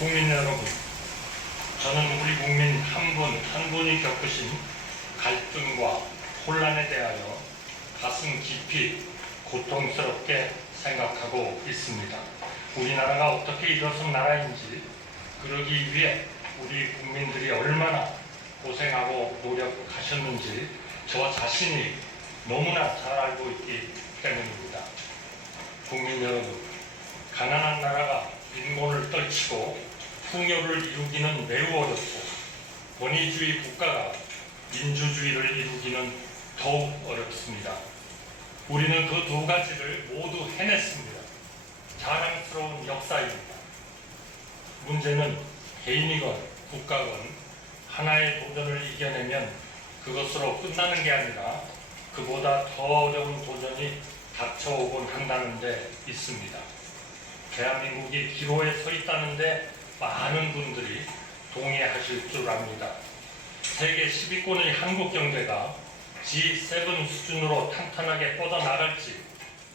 국민 여러분, 저는 우리 국민 한분한 분이 겪으신 갈등과 혼란에 대하여 가슴 깊이 고통스럽게 생각하고 있습니다. 우리나라가 어떻게 일어선 나라인지 그러기 위해 우리 국민들이 얼마나 고생하고 노력하셨는지 저 자신이 너무나 잘 알고 있기 때문입니다. 국민 여러분, 가난한 나라가 빈곤을 떨치고 풍요를 이루기는 매우 어렵고 권위주의 국가가 민주주의를 이루기는 더욱 어렵습니다. 우리는 그 두 가지를 모두 해냈습니다. 자랑스러운 역사입니다. 문제는 개인이건 국가건 하나의 도전을 이겨내면 그것으로 끝나는 게 아니라 그보다 더 어려운 도전이 닥쳐오곤 한다는 데 있습니다. 대한민국이 기로에 서 있다는데 많은 분들이 동의하실 줄 압니다. 세계 10위권의 한국 경제가 G7 수준으로 탄탄하게 뻗어나갈지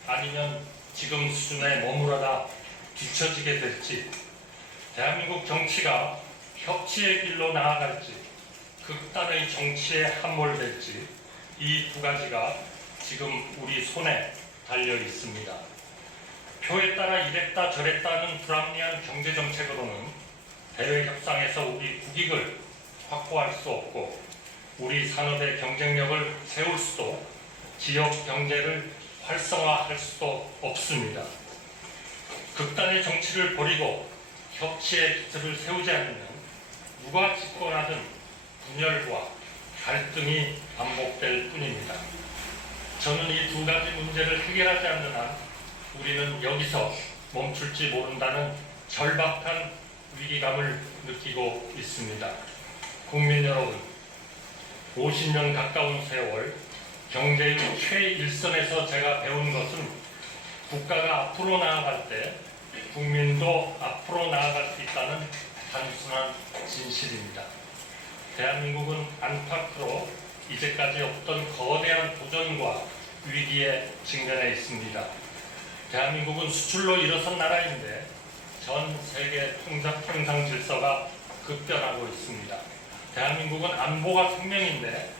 아니면 지금 수준에 머무르다 뒤처지게 될지 대한민국 정치가 협치의 길로 나아갈지 극단의 정치에 함몰될지 이 두 가지가 지금 우리 손에 달려 있습니다. 표에 따라 이랬다 저랬다는 불합리한 경제 정책으로는 대외 협상에서 우리 국익을 확보할 수 없고 우리 산업의 경쟁력을 세울 수도 지역 경제를 활성화할 수도 없습니다. 극단의 정치를 버리고 협치의 기틀을 세우지 않으면 누가 집권하든 분열과 갈등이 반복될 뿐입니다. 저는 이 두 가지 문제를 해결하지 않는 한 우리는 여기서 멈출지 모른다는 절박한 위기감을 느끼고 있습니다. 국민 여러분, 50년 가까운 세월 경제의 최일선에서 제가 배운 것은 국가가 앞으로 나아갈 때 국민도 앞으로 나아갈 수 있다는 단순한 진실입니다. 대한민국은 안팎으로 이제까지 없던 거대한 도전과 위기에 직면해 있습니다. 대한민국은 수출로 일어선 나라인데 전 세계 통상, 통상 질서가 급변하고 있습니다. 대한민국은 안보가 생명인데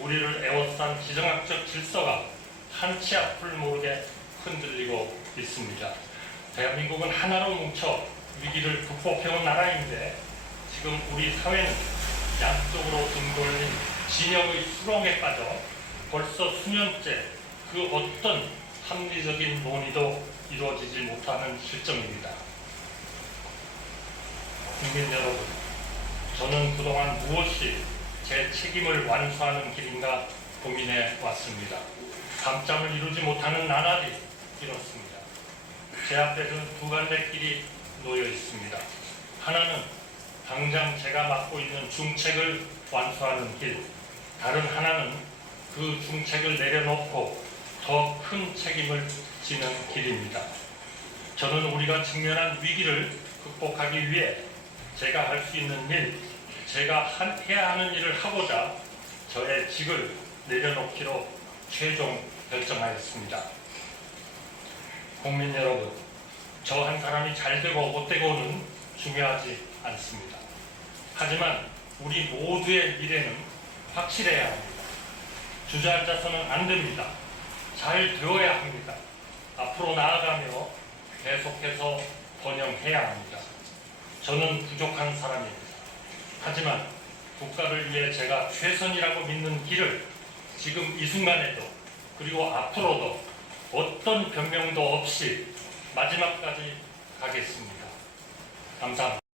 우리를 에워싼 지정학적 질서가 한치 앞을 모르게 흔들리고 있습니다. 대한민국은 하나로 뭉쳐 위기를 극복해온 나라인데 지금 우리 사회는 양쪽으로 등 돌린 진영의 수렁에 빠져 벌써 수년째 그 어떤 합리적인 논의도 이루어지지 못하는 실정입니다. 국민 여러분, 저는 그동안 무엇이 제 책임을 완수하는 길인가 고민해 왔습니다. 감점을 이루지 못하는 나날이 길었습니다. 제 앞에는 두 가지 길이 놓여 있습니다. 하나는 당장 제가 맡고 있는 중책을 완수하는 길, 다른 하나는 그 중책을 내려놓고 더 큰 책임을 지는 길입니다. 저는 우리가 직면한 위기를 극복하기 위해 제가 할 수 있는 일, 제가 한- 해야 하는 일을 하고자 저의 직을 내려놓기로 최종 결정하였습니다. 국민 여러분, 저 한 사람이 잘 되고 못 되고는 중요하지 않습니다. 하지만 우리 모두의 미래는 확실해야 합니다. 주저앉아서는 안 됩니다. 잘 되어야 합니다. 앞으로 나아가며 계속해서 번영해야 합니다. 저는 부족한 사람입니다. 하지만 국가를 위해 제가 최선이라고 믿는 길을 지금 이 순간에도 그리고 앞으로도 어떤 변명도 없이 마지막까지 가겠습니다. 감사합니다.